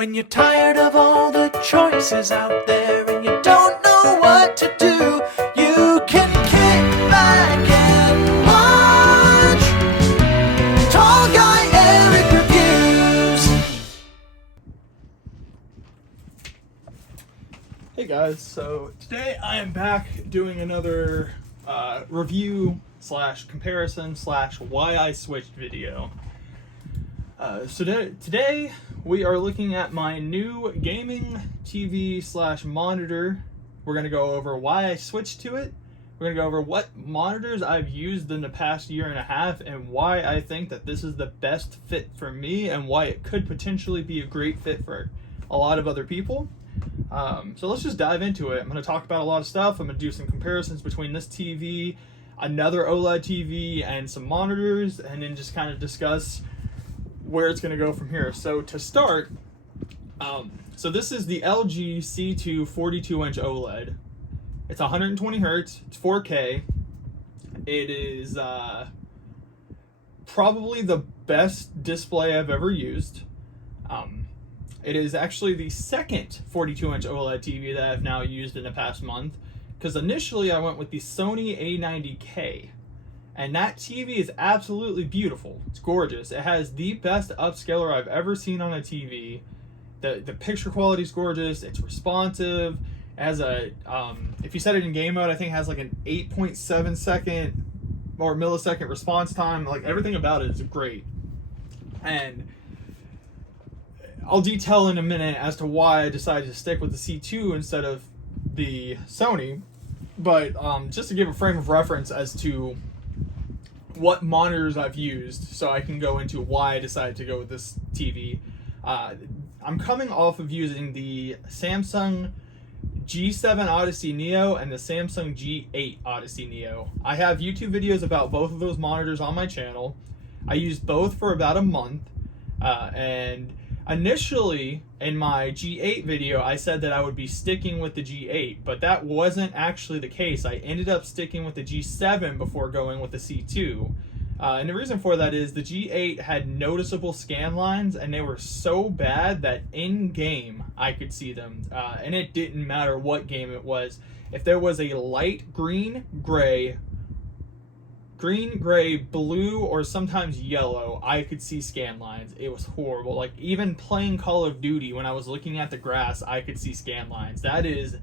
When you're tired of all the choices out there and you don't know what to do, you can kick back and watch Tall Guy Eric Reviews. Hey guys, so today I am back doing another review slash comparison slash why I switched video. So today we are looking at my new gaming TV slash monitor. We're going to go over why I switched to it. We're going to go over what monitors I've used in the past year and a half and why I think that this is the best fit for me and why it could potentially be a great fit for a lot of other people. So let's just dive into it. I'm going to talk about a lot of stuff. I'm going to do some comparisons between this TV, another OLED TV, and some monitors, and then just kind of discuss where it's going to go from here. So to start, so this is the LG C2 42-inch OLED. It's 120 hertz, it's 4K. It is probably the best display I've ever used. It is actually the second 42-inch OLED TV that I've now used in the past month, because initially I went with the Sony A90K. And that TV is absolutely beautiful. It's gorgeous. It has the best upscaler I've ever seen on a TV. The picture quality is gorgeous. It's responsive. It has a, if you set it in game mode, I think it has like an 8.7 second or millisecond response time. Like everything about it is great. And I'll detail in a minute as to why I decided to stick with the C2 instead of the Sony. But just to give a frame of reference as to what monitors I've used, so I can go into why I decided to go with this TV. I'm coming off of using the Samsung G7 Odyssey Neo and the Samsung G8 Odyssey Neo. I have YouTube videos about both of those monitors on my channel. I used both for about a month, and initially in my G8 video I said that I would be sticking with the G8, but that wasn't actually the case. I ended up sticking with the G7 before going with the C2, and the reason for that is the G8 had noticeable scan lines, and they were so bad that in game I could see them, and it didn't matter what game it was. If there was a light green, gray, blue, or sometimes yellow, I could see scan lines. It was horrible. Like even playing Call of Duty, when I was looking at the grass, I could see scan lines. That is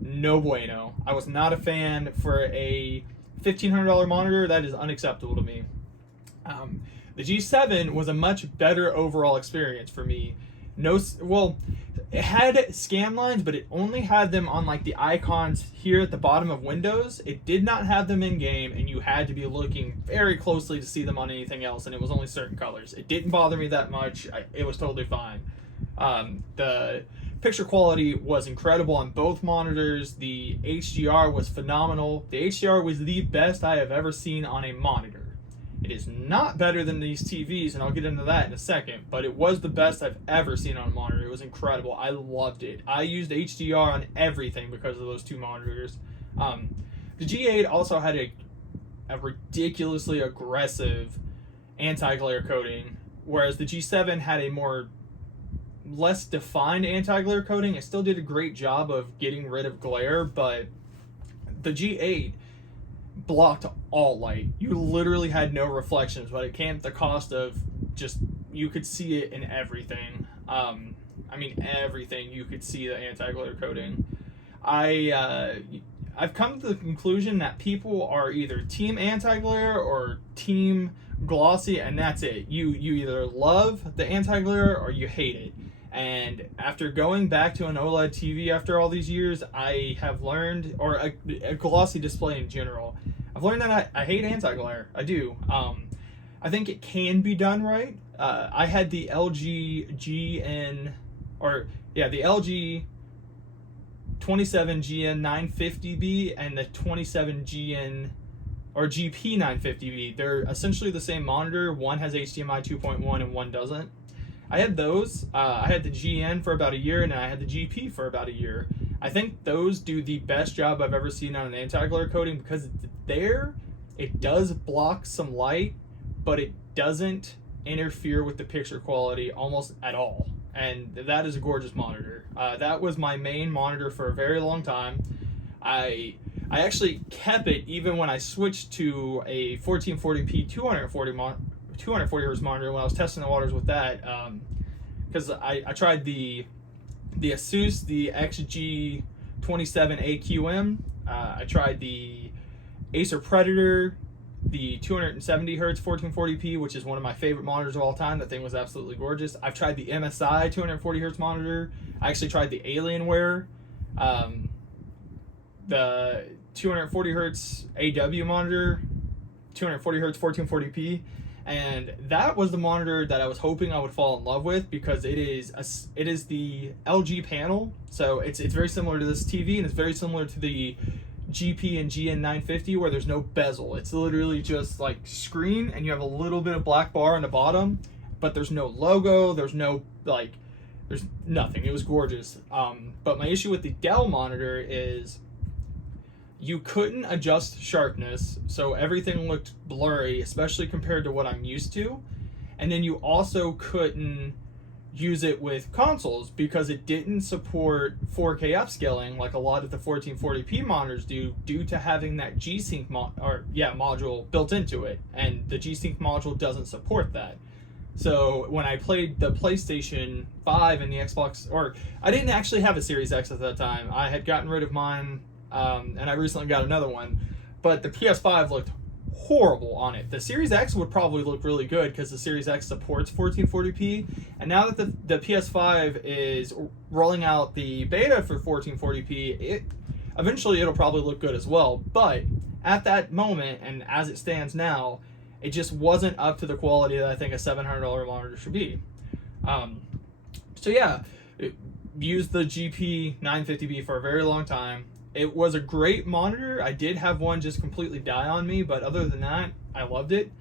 no bueno. I was not a fan for a $1,500 monitor. That is unacceptable to me. The G7 was a much better overall experience for me. It had scan lines, but it only had them on like the icons here at the bottom of Windows. It did not have them in game, and you had to be looking very closely to see them on anything else, and it was only certain colors. It didn't bother me that much. It was totally fine. The picture quality was incredible on both monitors. The HDR was phenomenal. The HDR was the best I have ever seen on a monitor. It is not better than these TVs, and I'll get into that in a second, but it was the best I've ever seen on a monitor. It was incredible. I loved it. I used HDR on everything because of those two monitors. The G8 also had a ridiculously aggressive anti-glare coating, whereas the G7 had a less defined anti-glare coating. It still did a great job of getting rid of glare, but the G8 blocked all light. You literally had no reflections, but it came at the cost of just, you could see it in everything. Everything. You could see the anti-glare coating. I've come to the conclusion that people are either team anti-glare or team glossy, and that's it. You either love the anti-glare or you hate it. And after going back to an OLED TV after all these years, I have learned, or a glossy display in general, I've learned that I hate anti-glare. I do. I think it can be done right. I had the LG the LG 27GN 950B and the 27GN or GP 950B. They're essentially the same monitor. One has HDMI 2.1 and one doesn't. I had those. I had the GN for about a year, and I had the GP for about a year. I think those do the best job I've ever seen on an anti-glare coating, because it does block some light, but it doesn't interfere with the picture quality almost at all. and that is a gorgeous monitor. That was my main monitor for a very long time. I actually kept it even when I switched to a 1440p 240 hertz monitor when I was testing the waters with that, because I tried the Asus, the XG27AQM. I tried the Acer Predator, the 270 hertz 1440p, which is one of my favorite monitors of all time. That thing was absolutely gorgeous. I've tried the MSI 240 hertz monitor. I actually tried the Alienware, the 240 hertz AW monitor, 240 hertz 1440p, and that was the monitor that I was hoping I would fall in love with, because it is the LG panel, so it's very similar to this TV, and it's very similar to the GP and GN 950, where there's no bezel. It's literally just like screen, and you have a little bit of black bar on the bottom, but there's no logo, there's nothing. It was gorgeous. But my issue with the Dell monitor is you couldn't adjust sharpness, so everything looked blurry, especially compared to what I'm used to. And then you also couldn't use it with consoles because it didn't support 4K upscaling like a lot of the 1440p monitors do, due to having that G-Sync module built into it, and the G-Sync module doesn't support that. So when I played the PlayStation 5 and the Xbox, or I didn't actually have a Series X at that time, I had gotten rid of mine, and I recently got another one, but the PS5 looked horrible on it. The Series X would probably look really good because the Series X supports 1440p, and now that the PS5 is rolling out the beta for 1440p, eventually it'll probably look good as well. But at that moment, and as it stands now, it just wasn't up to the quality that I think a $700 monitor should be. So yeah, used the GP 950B for a very long time. It was a great monitor. I did have one just completely die on me, but other than that, I loved it.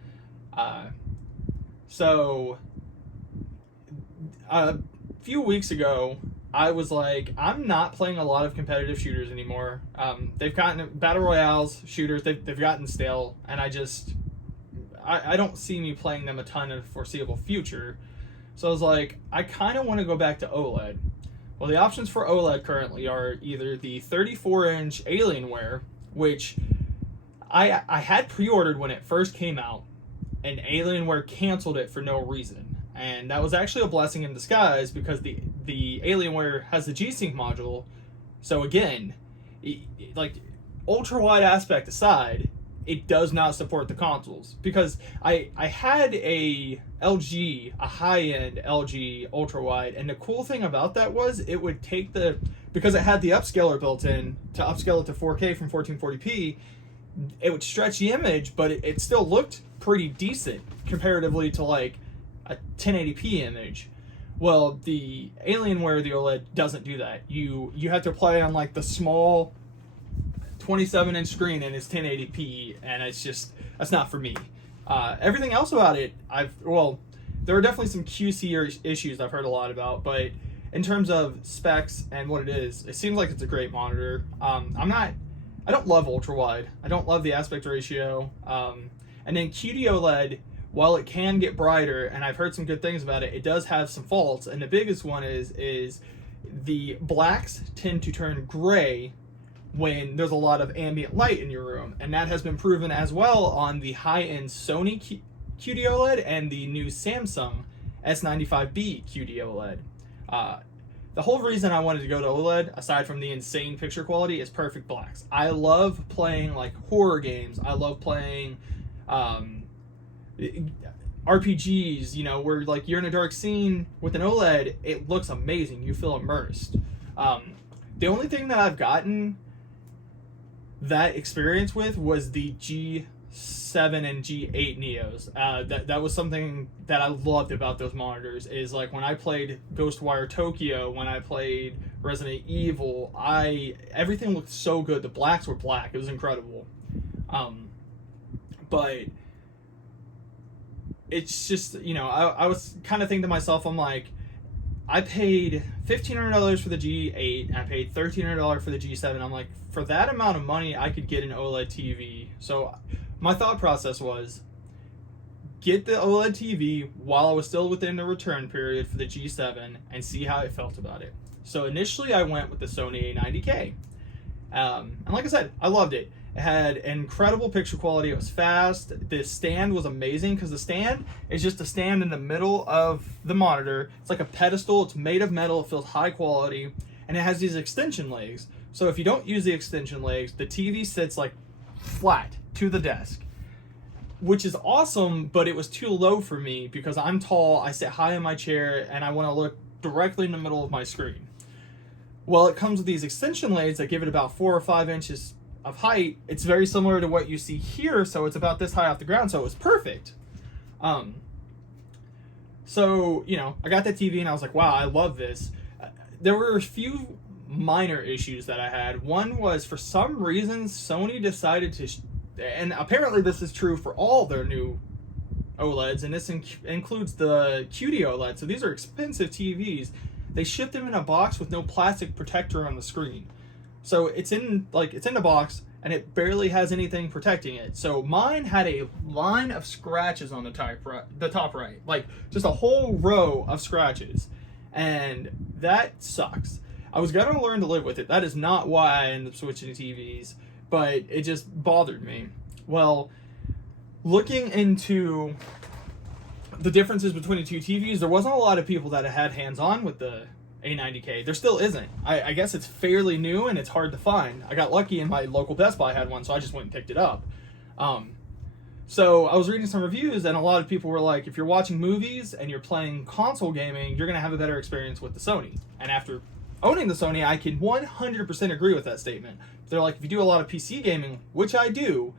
So a few weeks ago, I was like, I'm not playing a lot of competitive shooters anymore. They've gotten battle royales, shooters, they've gotten stale, and I don't see me playing them a ton in the foreseeable future. So I was like, I kind of want to go back to OLED. Well, the options for OLED currently are either the 34-inch Alienware, which I had pre-ordered when it first came out, and Alienware canceled it for no reason. And that was actually a blessing in disguise, because the Alienware has the G-Sync module. So again, like, ultra-wide aspect aside, it does not support the consoles, because I had a high-end LG ultra-wide, and the cool thing about that was it would take because it had the upscaler built in to upscale it to 4K from 1440p, it would stretch the image, but it still looked pretty decent comparatively to like a 1080p image. Well, the Alienware, the OLED, doesn't do that. You have to play on like the small 27-inch screen, and it's 1080p, and that's not for me. Everything else about it, there are definitely some QC issues I've heard a lot about, but in terms of specs and what it is, it seems like it's a great monitor. I don't love ultra wide. I don't love the aspect ratio. And then QD-OLED, while it can get brighter, and I've heard some good things about it, it does have some faults, and the biggest one is the blacks tend to turn gray when there's a lot of ambient light in your room, and that has been proven as well on the high-end Sony QD-OLED and the new Samsung S95B QD-OLED. The whole reason I wanted to go to OLED, aside from the insane picture quality, is perfect blacks. I love playing like horror games. I love playing RPGs, where like you're in a dark scene. With an OLED, it looks amazing. You feel immersed. The only thing that I've gotten that experience with was the G7 and G8 Neos. That was something that I loved about those monitors, is like when I played Ghostwire Tokyo, when I played Resident Evil, everything looked so good. The blacks were black. It was incredible. But it's just, I was kind of thinking to myself, I'm like, I paid $1,500 for the G8, and I paid $1,300 for the G7. I'm like, for that amount of money, I could get an OLED TV. So my thought process was, get the OLED TV while I was still within the return period for the G7 and see how I felt about it. So initially I went with the Sony A90K. And like I said, I loved it. It had incredible picture quality. It was fast. The stand was amazing because the stand is just a stand in the middle of the monitor. It's like a pedestal. It's made of metal. It feels high quality. And it has these extension legs. So if you don't use the extension legs, the TV sits like flat to the desk, which is awesome, but it was too low for me because I'm tall, I sit high in my chair, and I want to look directly in the middle of my screen. Well, it comes with these extension legs that give it about 4 or 5 inches of height. It's very similar to what you see here, so it's about this high off the ground, so it was perfect. So, you know, I got that TV and I was like, wow, I love this. There were a few minor issues that I had. One was, for some reason, Sony decided to, and apparently this is true for all their new OLEDs, and this includes the QD OLED, so these are expensive TVs. They shipped them in a box with no plastic protector on the screen. So it's in the box and it barely has anything protecting it. So mine had a line of scratches on the top right, like just a whole row of scratches. And that sucks. I was gonna learn to live with it. That is not why I ended up switching to TVs, but it just bothered me. Well, looking into the differences between the two TVs, there wasn't a lot of people that had hands-on with the A90K. There still isn't. I guess it's fairly new and it's hard to find. I got lucky and my local Best Buy had one, so I just went and picked it up. So I was reading some reviews and a lot of people were like, if you're watching movies and you're playing console gaming, you're going to have a better experience with the Sony. And after owning the Sony, I can 100% agree with that statement. They're like, if you do a lot of PC gaming, which I do,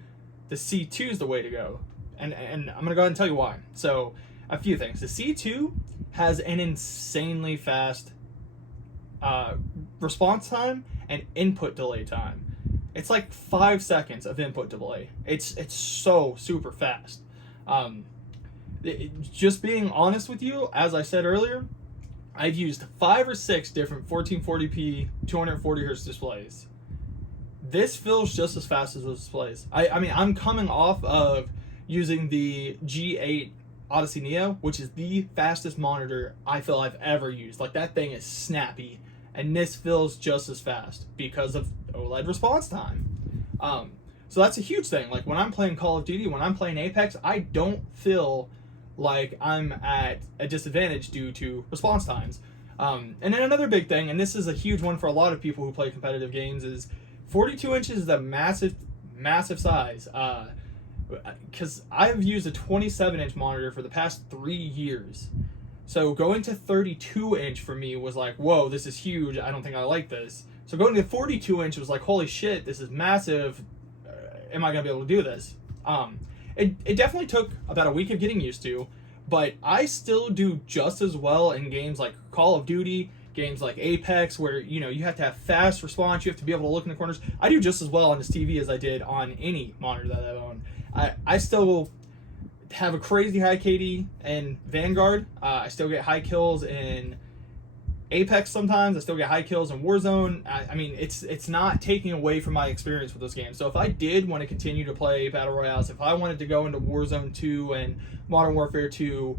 the C2 is the way to go. And I'm going to go ahead and tell you why. So, a few things. The C2 has an insanely fast response time and input delay time. It's like 5 seconds of input delay. It's so super fast. Just being honest with you, as I said earlier, I've used 5 or 6 different 1440p 240 hertz displays. This feels just as fast as those displays. I mean, I'm coming off of using the G8 Odyssey Neo, which is the fastest monitor I feel I've ever used. Like, that thing is snappy, and this feels just as fast because of OLED response time. So that's a huge thing. Like, when I'm playing Call of Duty, when I'm playing Apex, I don't feel like I'm at a disadvantage due to response times. And then another big thing, and this is a huge one for a lot of people who play competitive games, is 42 inches is a massive size. Because I've used a 27-inch monitor for the past 3 years. So going to 32-inch for me was like, whoa, this is huge. I don't think I like this. So going to 42-inch was like, holy shit, this is massive. Am I going to be able to do this? It definitely took about a week of getting used to, but I still do just as well in games like Call of Duty, games like Apex, where, you know, you have to have fast response, you have to be able to look in the corners. I do just as well on this TV as I did on any monitor that I own. I still have a crazy high KD in Vanguard. I still get high kills in Apex sometimes. I still get high kills in Warzone. I mean, it's not taking away from my experience with those games. So if I did want to continue to play Battle Royales, if I wanted to go into Warzone 2 and Modern Warfare 2,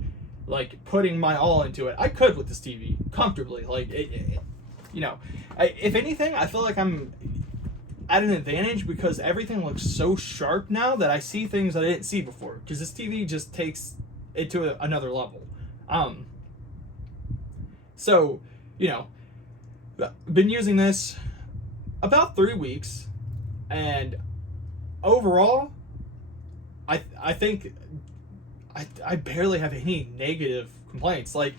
like putting my all into it, I could with this TV comfortably. Like, you know, if anything, I feel like I'm at an advantage because everything looks so sharp now that I see things I didn't see before, because this TV just takes it to another level. So, you know, been using this about 3 weeks, and overall, I think I barely have any negative complaints. Like,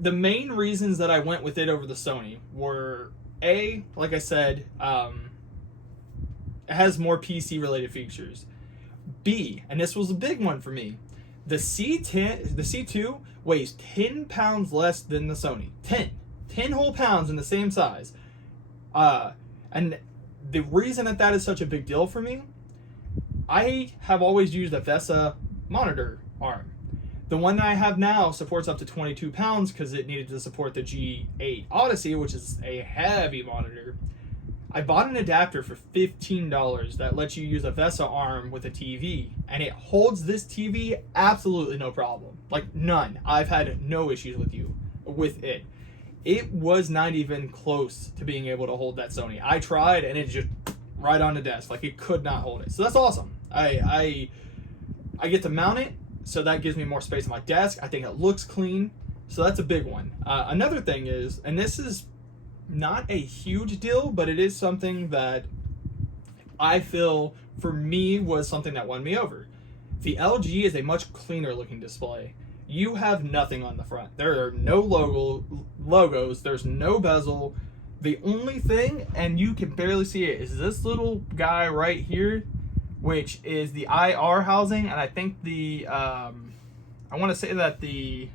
the main reasons that I went with it over the Sony were, A, like I said, it has more PC related features. B, and this was a big one for me, the C2 weighs 10 pounds less than the Sony. 10 whole pounds in the same size. And the reason that is such a big deal for me, I have always used a VESA monitor arm. The one that I have now supports up to 22 pounds because it needed to support the G8 Odyssey, which is a heavy monitor. I bought an adapter for $15 that lets you use a VESA arm with a TV, and it holds this TV absolutely no problem. Like, none. I've had no issues with it. It was not even close to being able to hold that Sony. I tried, and it just right on the desk. Like, it could not hold it. So that's awesome. I get to mount it, so that gives me more space on my desk. I think it looks clean, so that's a big one. Another thing is, and this is not a huge deal, but it is something that I feel for me was something that won me over. The LG is a much cleaner looking display. You have nothing on the front. There are no logos. There's no bezel. The only thing, and you can barely see it, is this little guy right here, which is the IR housing, and I think I want to say that there's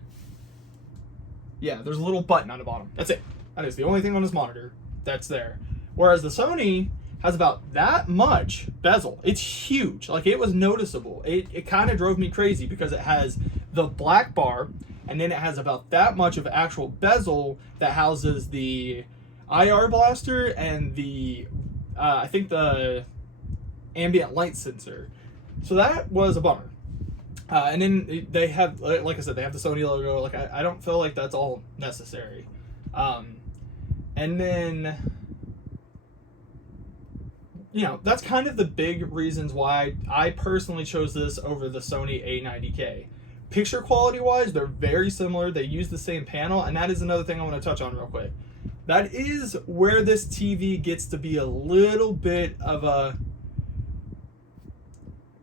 a little button on the bottom. That's it. That is the only thing on this monitor that's there. Whereas the Sony has about that much bezel. It's huge. Like, it was noticeable. It kind of drove me crazy because it has the black bar, and then it has about that much of actual bezel that houses the IR blaster and the, I think the ambient light sensor. So that was a bummer. And then they have, like I said, they have the Sony logo. Like, I don't feel like that's all necessary. And then, you know, that's kind of the big reasons why I personally chose this over the Sony A90K. Picture quality wise, they're very similar. They use the same panel, and that is another thing I want to touch on real quick. That is where this TV gets to be a little bit of a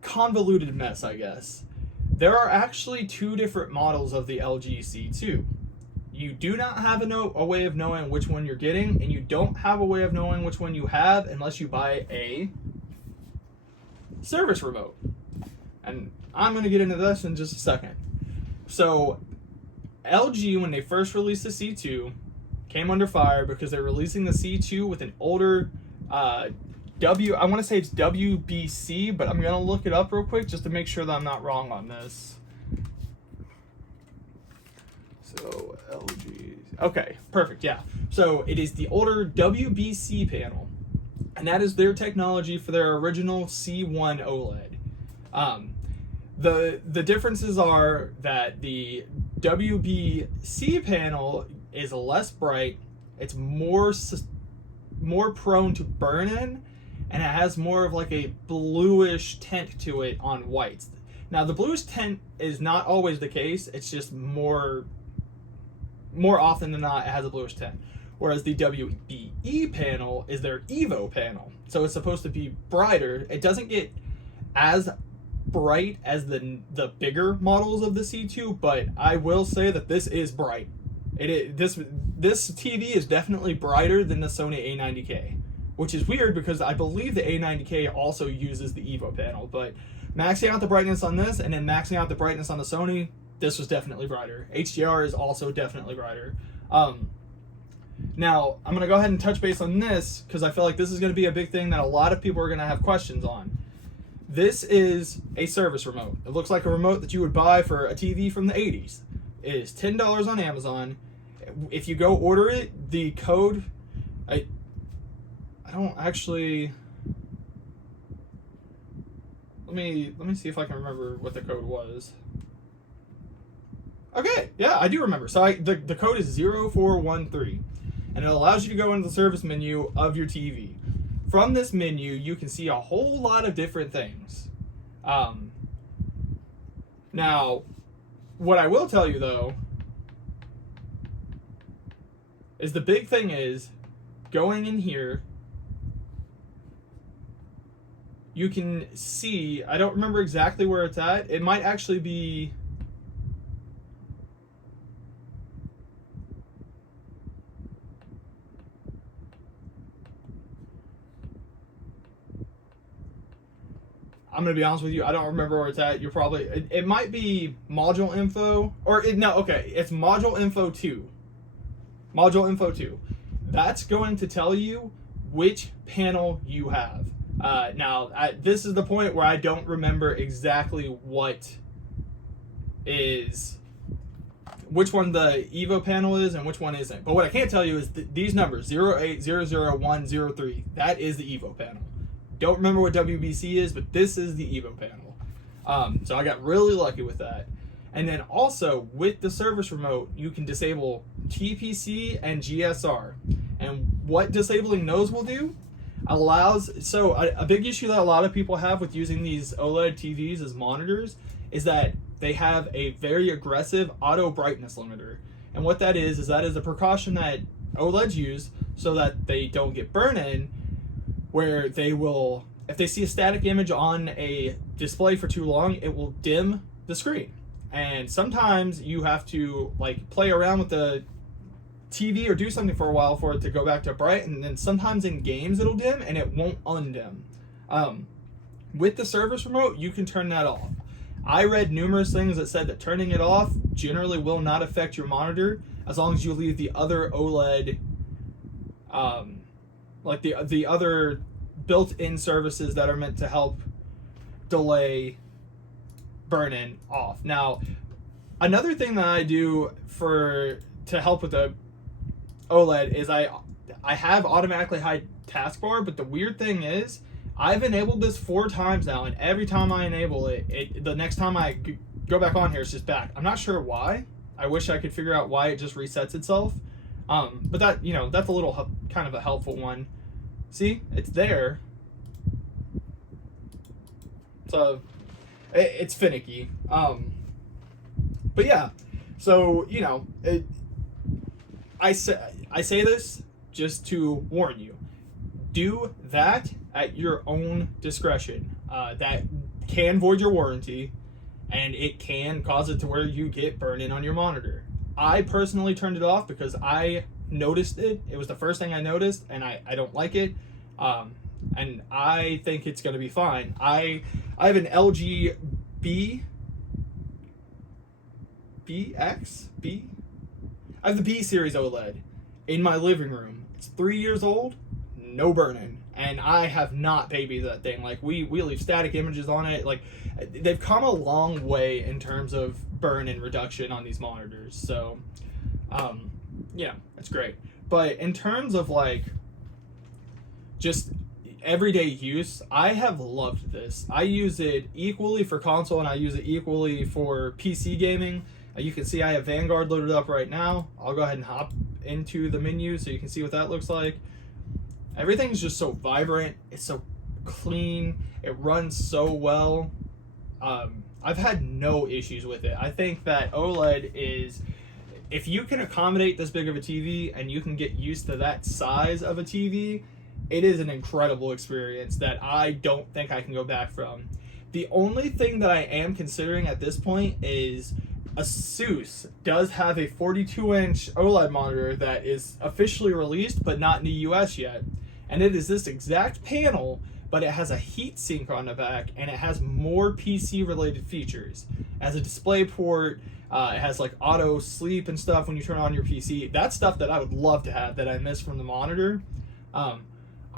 convoluted mess, I guess. There are actually two different models of the LG C2. You do not have a way of knowing which one you're getting, and you don't have a way of knowing which one you have unless you buy a service remote. And I'm going to get into this in just a second. So, LG, when they first released the C2, came under fire because they're releasing the C2 with an older I want to say it's WBC, but I'm going to look it up real quick just to make sure that I'm not wrong on this. So, LG. Okay, perfect, yeah. So, it is the older WBC panel, and that is their technology for their original C1 OLED. The differences are that the WBC panel is less bright, it's more prone to burn-in, and it has more of like a bluish tint to it on whites. Now, the bluish tint is not always the case, it's just more often than not, it has a bluish tint. Whereas the WBE panel is their Evo panel. So it's supposed to be brighter. It doesn't get as bright as the bigger models of the C2, but I will say that this is bright. This TV is definitely brighter than the Sony A90K, which is weird because I believe the A90K also uses the Evo panel, but maxing out the brightness on this and then maxing out the brightness on the Sony, this was definitely brighter. HDR is also definitely brighter. Now, I'm going to go ahead and touch base on this because I feel like this is going to be a big thing that a lot of people are going to have questions on. This is a service remote. It looks like a remote that you would buy for a TV from the 80s. It is $10 on Amazon. If you go order it, the code, I don't actually, let me see if I can remember what the code was. Okay, yeah, I do remember. So the code is 0413, and it allows you to go into the service menu of your TV. From this menu, you can see a whole lot of different things. Now, what I will tell you though, is the big thing is, going in here, you can see, I don't remember exactly where it's at. It might actually be, I'm going to be honest with you, I don't remember where it's at. You're probably, it might be module info, or it's module info 2. Module info 2. That's going to tell you which panel you have. Now, this is the point where I don't remember exactly what is which one the Evo panel is and which one isn't. But what I can't tell you is these numbers, 0800103, that is the Evo panel. Don't remember what WBC is, but this is the Evo panel. So I got really lucky with that. And then also with the service remote, you can disable TPC and GSR. And what disabling those will do allows, so a big issue that a lot of people have with using these OLED TVs as monitors is that they have a very aggressive auto brightness limiter. And what that is that is a precaution that OLEDs use so that they don't get burn-in, where they will, if they see a static image on a display for too long, it will dim the screen. And sometimes you have to like play around with the TV or do something for a while for it to go back to bright, and then sometimes in games it'll dim and it won't undim. With the service remote, you can turn that off. I read numerous things that said that turning it off generally will not affect your monitor as long as you leave the other OLED, like the other built-in services that are meant to help delay burn-in off. Now, another thing that I do to help with the OLED is I have automatically hide taskbar, but the weird thing is I've enabled this 4 times now, and every time I enable it, the next time I go back on here, it's just back. I'm not sure why. I wish I could figure out why it just resets itself. But that, that's a little kind of a helpful one. See, it's there. So it's finicky. But yeah, so I say this just to warn you. Do that at your own discretion. That can void your warranty, and it can cause it to where you get burn-in on your monitor. I personally turned it off because I noticed it. It was the first thing I noticed, and I don't like it. And I think it's going to be fine. I have an LG I have the B series OLED in my living room. It's 3 years old, no burn-in, and I have not babied that thing. Like we leave static images on it. Like they've come a long way in terms of burn-in reduction on these monitors. So yeah, it's great. But in terms of like just everyday use, I have loved this. I use it equally for console and I use it equally for PC gaming. You can see I have Vanguard loaded up right now. I'll go ahead and hop into the menu so you can see what that looks like. Everything's just so vibrant. It's so clean. It runs so well. I've had no issues with it. I think that OLED is, if you can accommodate this big of a TV and you can get used to that size of a TV, it is an incredible experience that I don't think I can go back from. The only thing that I am considering at this point is Asus does have a 42-inch OLED monitor that is officially released but not in the US yet. And it is this exact panel, but it has a heat sink on the back and it has more PC related features. It has a display port, it has like auto sleep and stuff when you turn on your PC. That's stuff that I would love to have that I miss from the monitor.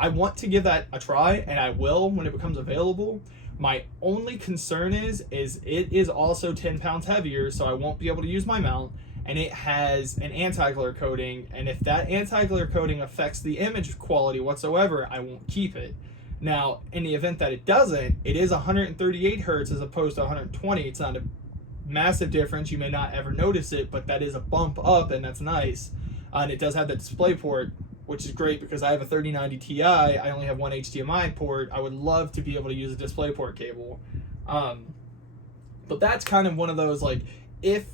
I want to give that a try, and I will when it becomes available. My only concern is it is also 10 pounds heavier, so I won't be able to use my mount, and it has an anti-glare coating, and if that anti-glare coating affects the image quality whatsoever, I won't keep it. Now, in the event that it doesn't, it is 138 hertz as opposed to 120. It's not a massive difference. You may not ever notice it, but that is a bump up, and that's nice. And it does have the display port, which is great because I have a 3090 Ti. I only have one HDMI port. I would love to be able to use a DisplayPort cable. But that's kind of one of those, like, if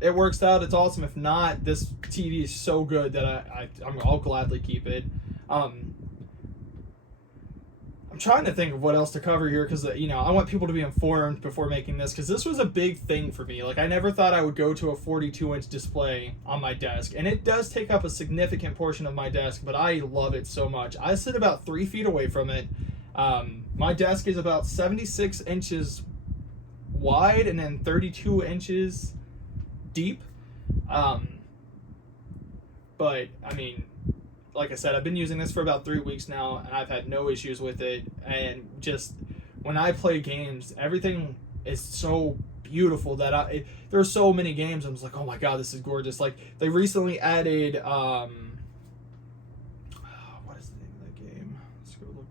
it works out, it's awesome. If not, this TV is so good that I'll gladly keep it. I'm trying to think of what else to cover here because, I want people to be informed before making this, because this was a big thing for me. Like, I never thought I would go to a 42-inch display on my desk, and it does take up a significant portion of my desk, but I love it so much. I sit about 3 feet away from it. My desk is about 76 inches wide and then 32 inches deep. But, I mean, like I said, I've been using this for about 3 weeks now, and I've had no issues with it. And just when I play games, everything is so beautiful that there are so many games I was like, oh my god, this is gorgeous. Like they recently added what is the name of that game? Let's go look.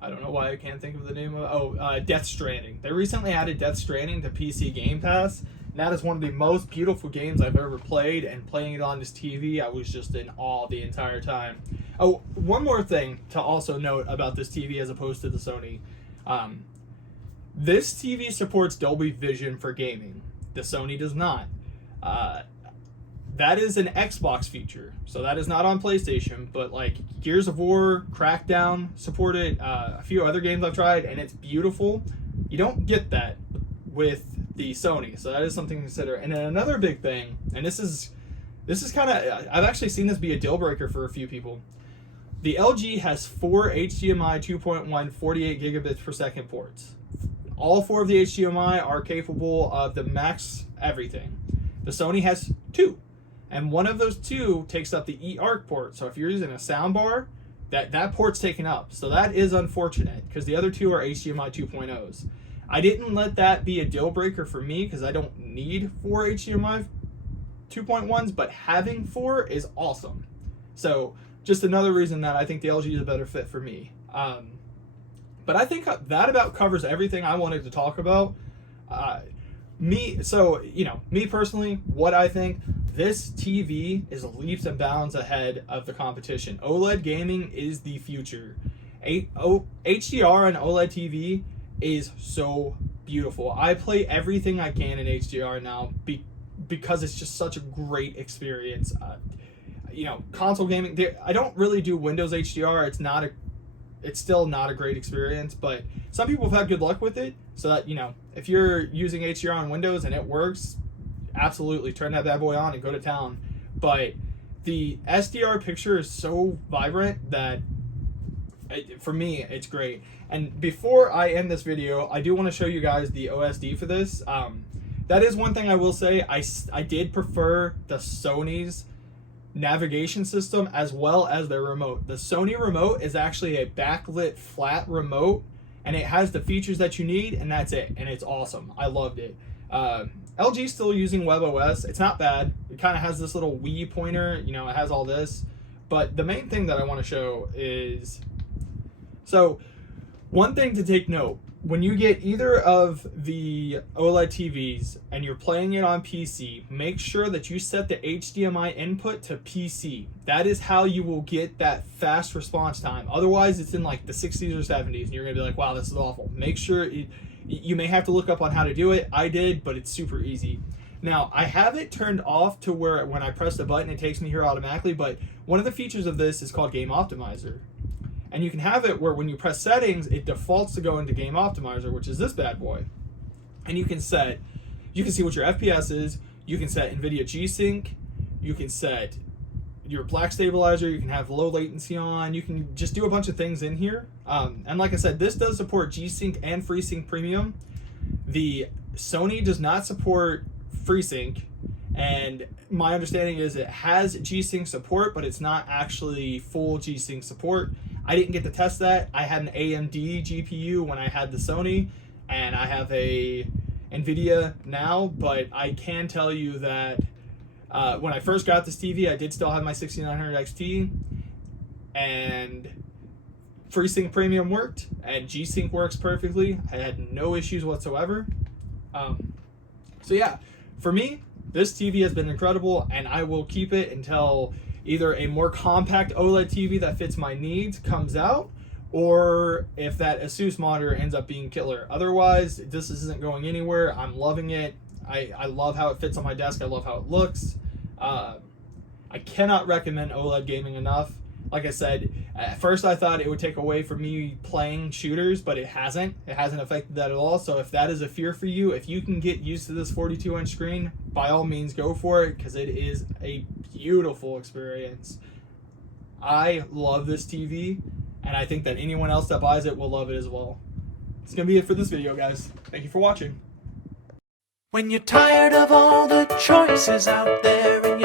I don't know why I can't think of the name of Death Stranding. They recently added Death Stranding to PC Game Pass. And that is one of the most beautiful games I've ever played, and playing it on this TV, I was just in awe the entire time. Oh, one more thing to also note about this TV as opposed to the Sony. This TV supports Dolby Vision for gaming. The Sony does not. That is an Xbox feature, so that is not on PlayStation, but like Gears of War, Crackdown supported, a few other games I've tried, and it's beautiful. You don't get that with the Sony, so that is something to consider. And then another big thing, and this is kind of, I've actually seen this be a deal breaker for a few people. The LG has 4 HDMI 2.1 48 gigabits per second ports. All 4 of the HDMI are capable of the max everything. The Sony has 2. And one of those 2 takes up the eARC port. So if you're using a soundbar, that port's taken up. So that is unfortunate because the other 2 are HDMI 2.0s. I didn't let that be a deal breaker for me because I don't need 4 HDMI 2.1s, but having 4 is awesome. So just another reason that I think the LG is a better fit for me. But I think that about covers everything I wanted to talk about. Me personally, what I think, this TV is leaps and bounds ahead of the competition. OLED gaming is the future. HDR and OLED TV is so beautiful. I play everything I can in HDR now because it's just such a great experience. Console gaming, I don't really do Windows HDR. It's still not a great experience, but some people have had good luck with it. So that, if you're using HDR on Windows and it works, absolutely turn that bad boy on and go to town. But the SDR picture is so vibrant that for me, it's great. And before I end this video, I do want to show you guys the OSD for this. That is one thing I will say. I did prefer the Sony's navigation system as well as their remote. The Sony remote is actually a backlit flat remote, and it has the features that you need, and that's it. And it's awesome. I loved it. LG's still using WebOS. It's not bad. It kind of has this little Wii pointer. It has all this. But the main thing that I want to show is... So, one thing to take note. When you get either of the OLED TVs and you're playing it on PC, make sure that you set the HDMI input to PC. That is how you will get that fast response time. Otherwise, it's in like the 60s or 70s, and you're going to be like, wow, this is awful. Make sure you may have to look up on how to do it. I did, but it's super easy. Now, I have it turned off to where when I press the button, it takes me here automatically, but one of the features of this is called Game Optimizer. And you can have it where when you press settings, it defaults to go into Game Optimizer, which is this bad boy. And you can see what your FPS is. You can set NVIDIA G-Sync. You can set your black stabilizer. You can have low latency on. You can just do a bunch of things in here. And like I said, this does support G-Sync and FreeSync Premium. The Sony does not support FreeSync. And my understanding is it has G-Sync support, but it's not actually full G-Sync support. I didn't get to test that. I had an AMD GPU when I had the Sony, and I have a NVIDIA now, but I can tell you that when I first got this TV, I did still have my 6900 XT, and FreeSync Premium worked, and G-Sync works perfectly. I had no issues whatsoever. So yeah, for me, this TV has been incredible, and I will keep it until either a more compact OLED TV that fits my needs comes out, or if that Asus monitor ends up being killer. Otherwise, this isn't going anywhere. I'm loving it. I love how it fits on my desk. I love how it looks. I cannot recommend OLED gaming enough. Like I said, at first I thought it would take away from me playing shooters, but it hasn't. It hasn't affected that at all. So if that is a fear for you, if you can get used to this 42-inch screen, by all means go for it, because it is a beautiful experience. I love this TV, and I think that anyone else that buys it will love it as well. It's going to be it for this video, guys. Thank you for watching. When you're tired of all the choices out there and